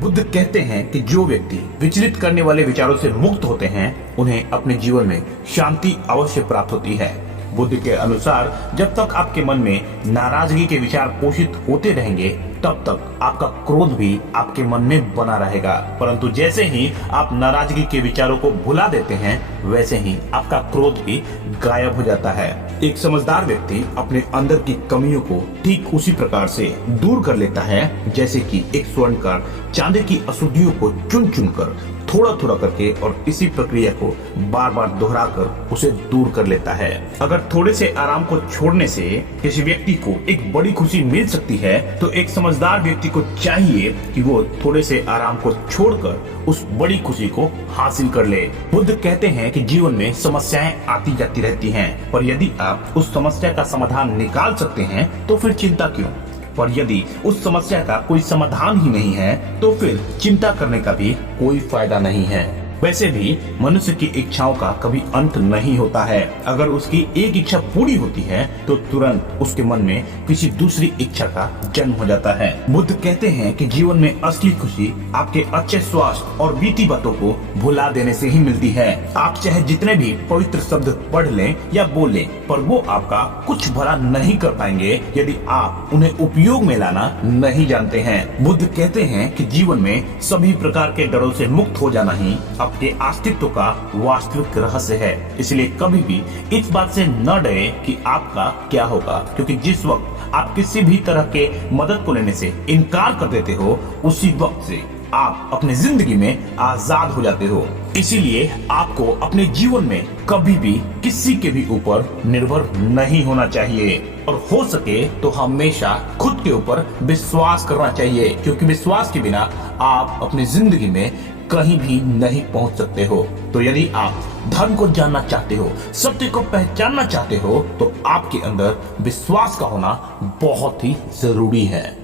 बुद्ध कहते हैं कि जो व्यक्ति विचलित करने वाले विचारों से मुक्त होते हैं उन्हें अपने जीवन में शांति अवश्य प्राप्त होती है। बुद्ध के अनुसार जब तक आपके मन में नाराजगी के विचार पोषित होते रहेंगे तब तक आपका क्रोध भी आपके मन में बना रहेगा, परंतु जैसे ही आप नाराजगी के विचारों को भुला देते हैं वैसे ही आपका क्रोध भी गायब हो जाता है। एक समझदार व्यक्ति अपने अंदर की कमियों को ठीक उसी प्रकार से दूर कर लेता है जैसे कि एक स्वर्णकार चांदी की अशुद्धियों को चुन चुन कर थोड़ा थोड़ा करके और इसी प्रक्रिया को बार बार दोहराकर उसे दूर कर लेता है। अगर थोड़े से आराम को छोड़ने से किसी व्यक्ति को एक बड़ी खुशी मिल सकती है तो एक समझदार व्यक्ति को चाहिए कि वो थोड़े से आराम को छोड़कर उस बड़ी खुशी को हासिल कर ले। बुद्ध कहते हैं कि जीवन में समस्याएं आती जाती रहती हैं, पर यदि आप उस समस्या का समाधान निकाल सकते हैं तो फिर चिंता क्यों। पर यदि उस समस्या का कोई समाधान ही नहीं है तो फिर चिंता करने का भी कोई फायदा नहीं है। वैसे भी मनुष्य की इच्छाओं का कभी अंत नहीं होता है। अगर उसकी एक इच्छा पूरी होती है तो तुरंत उसके मन में किसी दूसरी इच्छा का जन्म हो जाता है। बुद्ध कहते हैं कि जीवन में असली खुशी आपके अच्छे स्वास्थ्य और बीती बातों को भुला देने से ही मिलती है। आप चाहे जितने भी पवित्र शब्द पढ़ लें या बोलें, पर वो आपका कुछ भला नहीं कर पाएंगे यदि आप उन्हें उपयोग में लाना नहीं जानते हैं। बुद्ध कहते हैं कि जीवन में सभी प्रकार के डरों से मुक्त हो जाना ही आपके अस्तित्व का वास्तविक रहस्य है। इसलिए कभी भी इस बात से न डरे कि आपका क्या होगा, क्योंकि जिस वक्त आप किसी भी तरह के मदद को लेने से इनकार कर देते हो उसी वक्त से आप अपनी जिंदगी में आजाद हो जाते हो। इसीलिए आपको अपने जीवन में कभी भी किसी के भी ऊपर निर्भर नहीं होना चाहिए और हो सके तो हमेशा खुद के ऊपर विश्वास करना चाहिए, क्योंकि विश्वास के बिना आप अपनी जिंदगी में कहीं भी नहीं पहुंच सकते हो। तो यदि आप धर्म को जानना चाहते हो, सत्य को पहचानना चाहते हो, तो आपके अंदर विश्वास का होना बहुत ही जरूरी है।